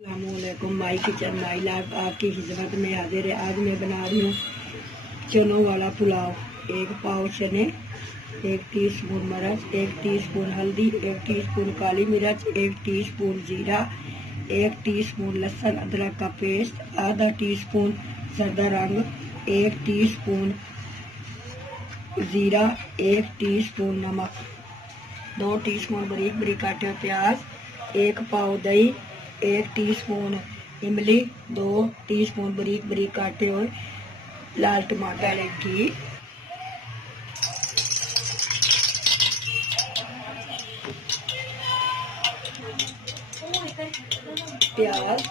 अस्सलामुअलैकुम। My kitchen my life आपकी खिदमत में हाजिर है। आज मैं बना रही हूँ चनों वाला पुलाव। 1 पाव चने, 1 टीस्पून मिर्च, 1 टीस्पून हल्दी, 1 टीस्पून काली मिर्च, 1 टीस्पून जीरा, 1 टीस्पून लहसुन अदरक का पेस्ट, आधा टीस्पून जरदा रंग, 1 टीस्पून जीरा, 1 टीस्पून नमक, 2 टीस्पून बारीक बारीक काटे हुए प्याज, 1 पाव दही, 1 टीस्पून इमली, 2 टीस्पून बारीक बारीक काटे हुए लाल टमाटर, घी, प्याज,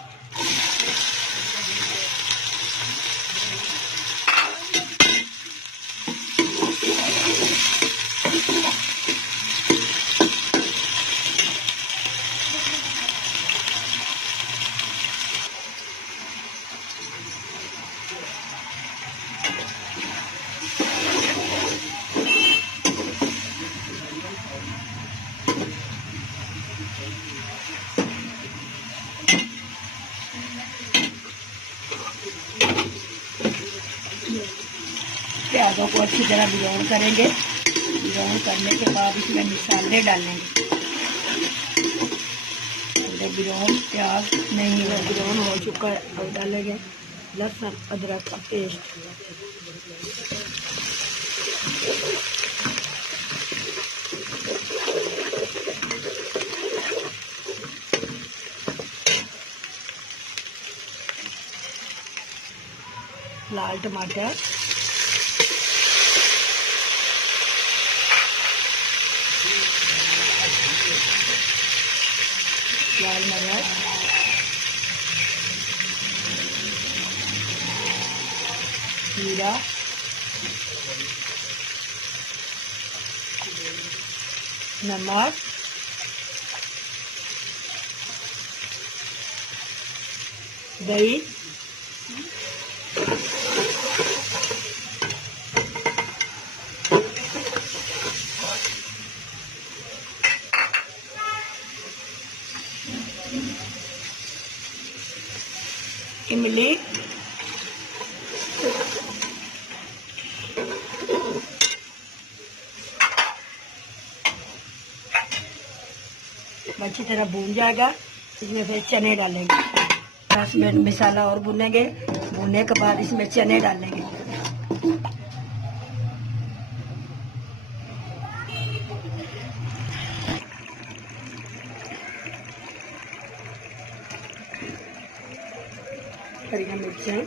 प्याजों को अच्छी तरह ब्राउन करेंगे। ब्राउन करने के बाद इसमें मसाले डालेंगे। ब्राउन प्याज नहीं है, ब्राउन हो चुका है। अब डालेंगे लहसुन अदरक का पेस्ट, लाल टमाटर, लाल मिर्च, जीरा, नमक, दही, इमली, अच्छी तरह भून जाएगा। इसमें फिर चने डालेंगे। 10 मिनट मसाला और भुनेंगे। भुनने के बाद इसमें चने डालेंगे। हरी मिर्चें,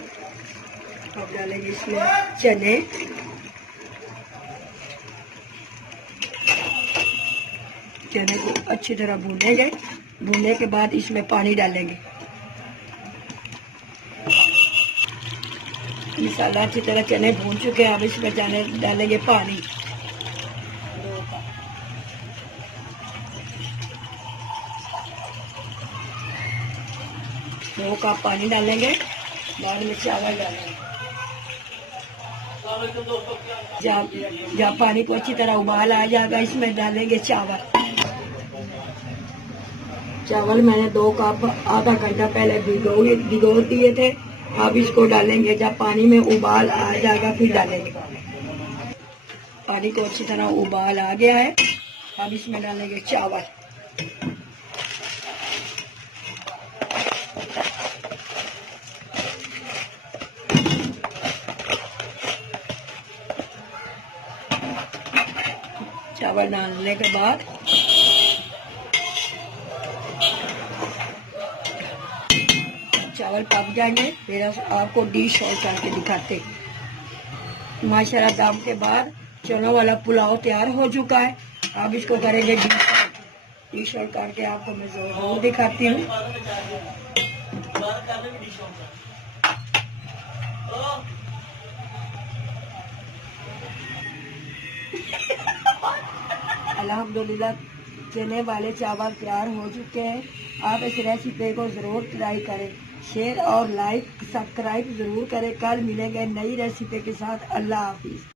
अब डालेंगे इसमें चने, चने को अच्छी तरह भूनेंगे। भूनने के बाद इसमें पानी डालेंगे। मसाला अच्छी तरह चने भून चुके हैं। अब इसमें डालेंगे पानी। 2 कप पानी डालेंगे। बाद में चावल डालेंगे। जब पानी को अच्छी तरह उबाल आ जाएगा, इसमें डालेंगे चावल। चावल मैंने 2 कप आधा घंटा पहले भिगो दिए थे। अब इसको डालेंगे। जब पानी में उबाल आ जाएगा फिर डालेंगे। पानी को अच्छी तरह उबाल आ गया है। अब इसमें डालेंगे चावल। चावल डालने के बाद चावल पक जाएंगे। फिर आपको डिश आउट करके दिखाते। माशाल्लाह दम के बाद चनों वाला पुलाव तैयार हो चुका है। अब इसको करेंगे डिश आउट करके आपको मैं जरूर दिखाती हूँ। अल्हम्दुलिल्लाह चने वाले चावल तैयार हो चुके हैं। आप इस रेसिपी को ज़रूर ट्राई करें। शेयर और लाइक सब्सक्राइब ज़रूर करें। कल मिलेंगे नई रेसिपी के साथ। अल्लाह हाफिज़।